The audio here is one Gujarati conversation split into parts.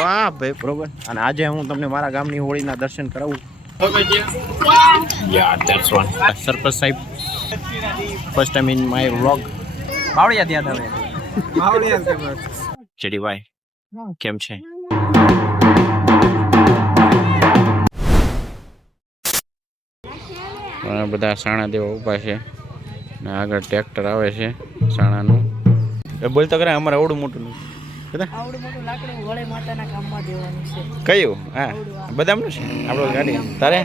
વાહ ભાઈ બરોબર. અને આજે હું તમને મારા ગામની હોળીના દર્શન કરાવું. સરપંચ સાહેબ first time in my vlog. Bavaliya ત્યાં તમે ચડીભાઈ કેમ છે? બધા સાણા દેવા ઊભા છે ને આગળ ટ્રેક્ટર આવે છે સાણાનું. બોલ તો કરે અમારે આવડું મોટું કયું? હા બદામનું છે આપણું ગાડી. તારે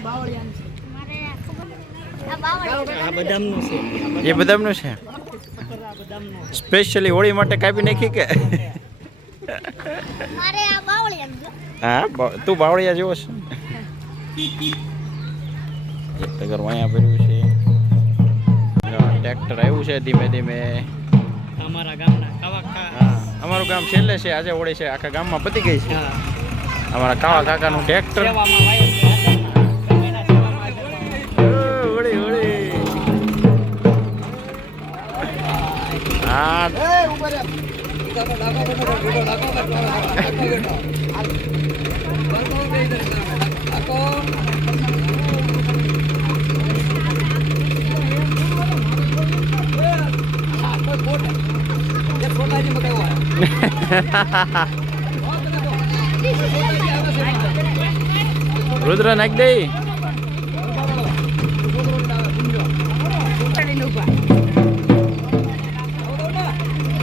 એ બદામનું છે સ્પેશિયલી હોળી માટે કાપી નાખી કે? હા તું બાવળિયા જેવો છે. અહીંયા ભર્યું છે ટ્રેક્ટર આવ્યું છે ધીમે ધીમે. અમારું ગામ છેલ્લે છે. આજે હોળી છે આખા ગામમાં પતી ગઈ છે. અમારા કાવા કાકાનું ટ્રેક્ટર. રુદ્ર નાખ દે.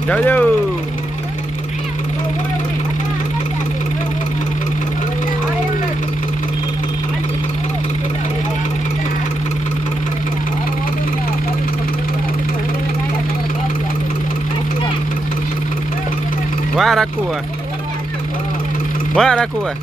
જાઓ જાઓ. વાહ રાખવું વાહ રાખવું.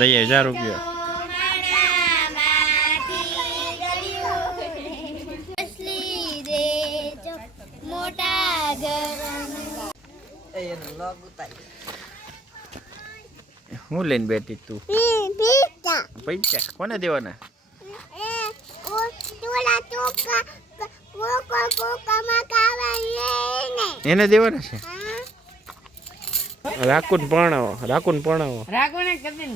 દઈએ 1000 રૂપિયા. હું લઈને બેઠી તું? પૈસા કોને દેવાના? એને દેવાના છે. રાખુન પરણાવો રાખુન પરણાવો રાખુને કબીલ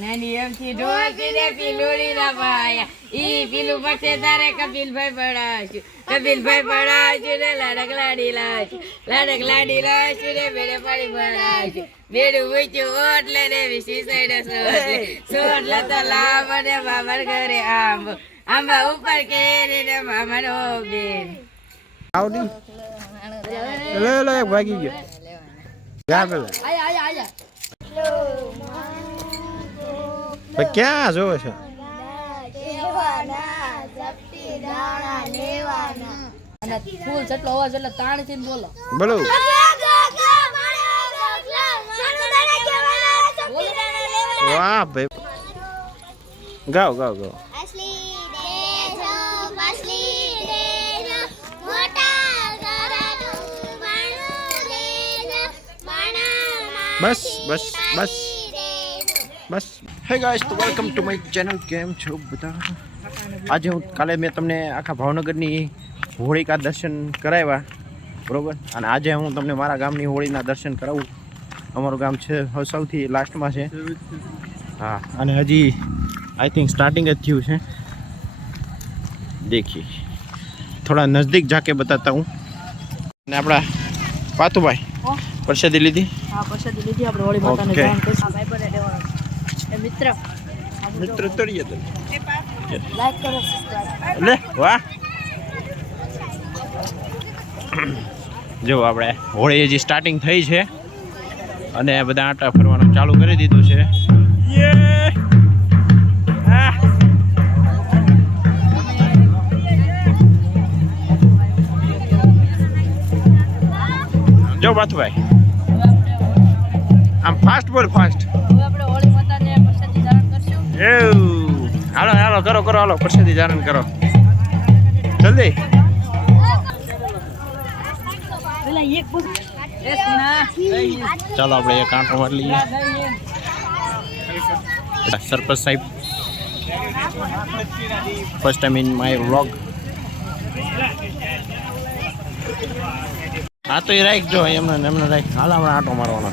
નાની એમથી ઢોલતી રે પીલુડી ના ભાયા ઈ પીલું પક્ષે તારે કબીલભાઈ પડાશું કબીલભાઈ પડાશું ને લાડક લાડી લાશું ને બેડે પાડી ભરાશું બેડું ઊંચું ઓટલે ને વિસી સાઈડ સોટ લતા લાવ ને મામર ઘરે આંબા ઉપર કેરી ને મામર બેન આવડી લે એક ભાગી ગયો. ક્યાં જોવે છે? ફૂલ જેટલો અવાજ એટલે તાણથી બોલો બોલો. વાહ ભાઈ ગાઓ ગાઓ ગાઓ. બસ બસ બસ બસ. હે ગાઈસ તો વેલકમ ટુ માય ચેનલ. કેમ છો બધા? આજે હું કાલે મેં તમને આખા ભાવનગરની હોળીકા દર્શન કરાવ્યા બરોબર. અને આજે હું તમને મારા ગામની હોળીના દર્શન કરાવું. અમારું ગામ છે સૌથી લાસ્ટમાં છે. હા અને હજી આઈ થિંક સ્ટાર્ટિંગ જ થયું છે. દેખીએ થોડા નજદીક જાકે બતાતા હું. અને આપણા પાતુભાઈ પ્રસાદી લીધી. હા પ્રસાદી લીધી આપણે હોળી માતાને જાણ કરી. આ ભાઈ બને દેવાનો એ મિત્ર તળીએ તો લાઈક કરો સબસ્ક્રાઇબ લે. વાહ જો આપણે હોળી હજી સ્ટાર્ટિંગ થઈ છે અને બધા આટા ફરવાનું ચાલુ કરી દીધું છે. જો બાથુભાઈ આમ ફાસ્ટ બોલ ફાસ્ટ. કરો કરો હાલો પ્રસાદી જારણ કરો જલ્દી. ચાલો આપણે એક આંટો મારી લઈએ. સરપંચ સાહેબ first time in my vlog. હા તો એ રાખજો એમને રાખ. હાલ આપણે આંટો મારવાનો.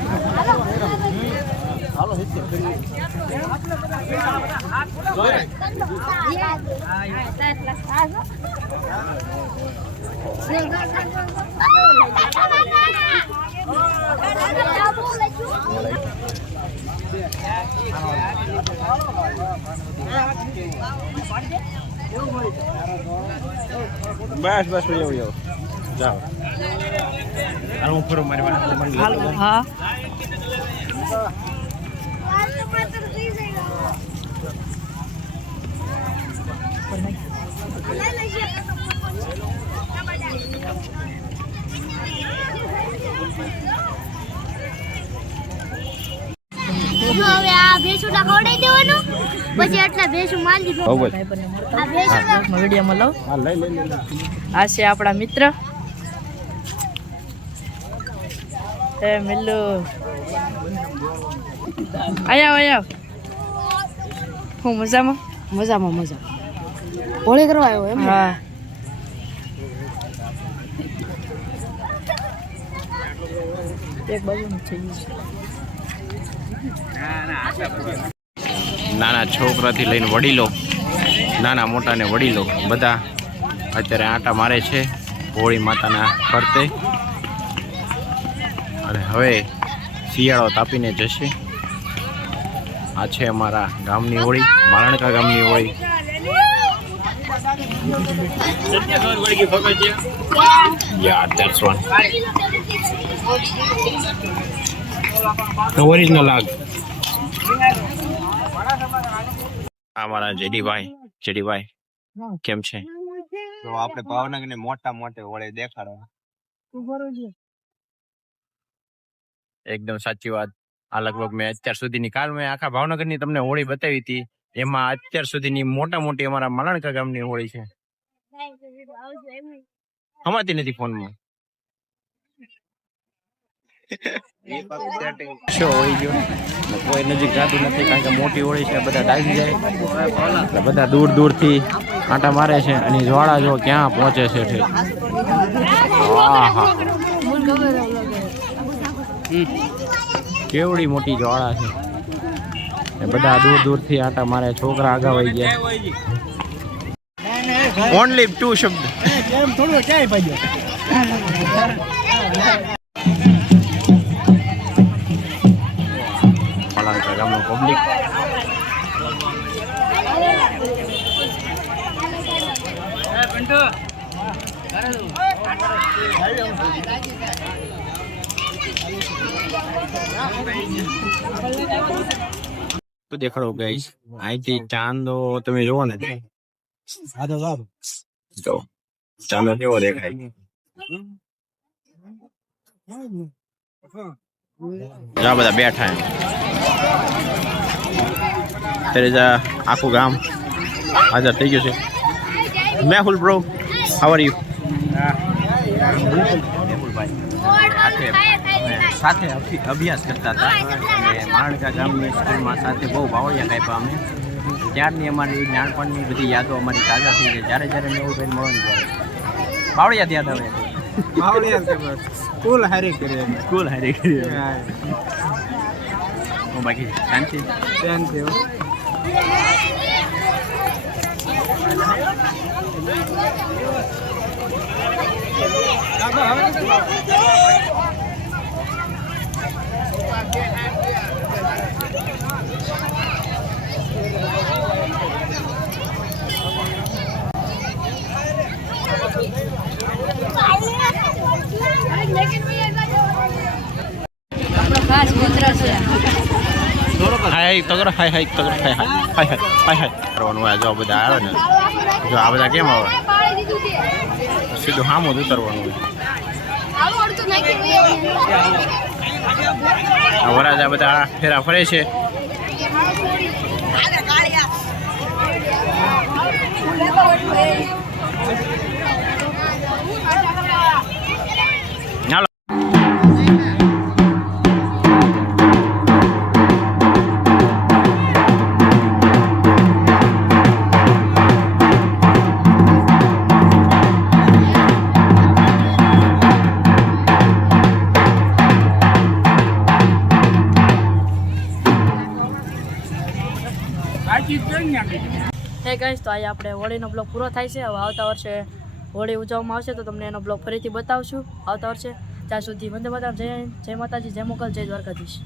બસ બસ એવું જાઓ. હાલ હું ફરું મારી વાત. હા હવે આ ભેંસું ખવડાવી દેવાનું પછી આટલા ભેંસું મારી દીધો બહુ જ. આ ભેંસું વિડીયોમાં લઉં. હા લઈ આ છે આપણા મિત્ર એ મિલ્લુ. આયા હું મજામાં મજા હોળી કરવા આવ્યો એમ. હા એક બાજુ થઈ ગયું. નાના છોકરાથી લઈને વડીલો, નાના મોટા ને વડીલો બધા અત્યારે આંટા મારે છે હોળી માતાના ફરતે. અને હવે શિયાળો તાપીને જશે. આ છે અમારા ગામની હોળી, મારણકા ગામની Holi. Yeah, that's one. The original log. અમારા જેડીભાઈ કેમ છે? તો આપણે ભાવનગર ને મોટા મોટે વળે દેખાડો. એકદમ સાચી વાત. આ લગભગ મેં અત્યાર સુધીની કાલ મેં આખા ભાવનગરની તમને હોળી બતાવી હતી. એમાં અત્યાર સુધીની મોટી અમારા માલણકા ગામની હોળી છે. હમાતી નથી ફોનમાં. શો હોઈ ગયો કોઈ નજીક જાતું નથી કારણ કે મોટી હોળી છે. બધા ડાગી જાય એટલે બધા દૂર થી આંટા મારે છે. અને જ્વાળા જો ક્યાં પહોંચે છે. કેવડી મોટી જ્વાળા છે. બધા દૂર થી આંટા મારે. છોકરા આગા વહી ગયા. ઓનલી 2 શબ્દ. ગામનું પબ્લિક તો દેખાડો ગાઈસ. અહીંથી ચાંદો તમે જોવો ને જો ચાંદો કેવો દેખાય. જ્યાં બધા બેઠા ત્યારે આખું ગામ હાજર થઈ ગયું છે. Mehul bro, how are you? સાથે અભ્યાસ કરતા હતા અને મારણકા ગામની સ્કૂલમાં સાથે બહુ બાવળિયા કાપ્યા અમે. ત્યારની અમારી નાનપણની બધી યાદો અમારી તાજા થઈ જાય. જ્યારે મેહુલભાઈ મળવાનું ત્યારે બાવળિયા યાદ આવે. સ્કૂલ હારી કરી બાકી શાંતિ. ખાસ મિત્ર છે. હાય તગર હાય કરવાનું હોય. જો બધા આવે ને, જો આ બધા કેમ આવે સીધું સામું જ ઉતરવાનું હોય. વરાજા બધા ફેરા ફરે છે. હાલો હે ગાઈસ, તો આજે આપણે હોળીનો બ્લોગ પૂરો થાય છે. હવે આવતા વર્ષે હોળી ઉજવવામાં આવશે તો તમને એનો બ્લોગ ફરીથી બતાવશું આવતા વર્ષે. ત્યાં સુધી વંદે માતરમ, જય માતાજી, જય મોગલ, જય દ્વારકાધીશ.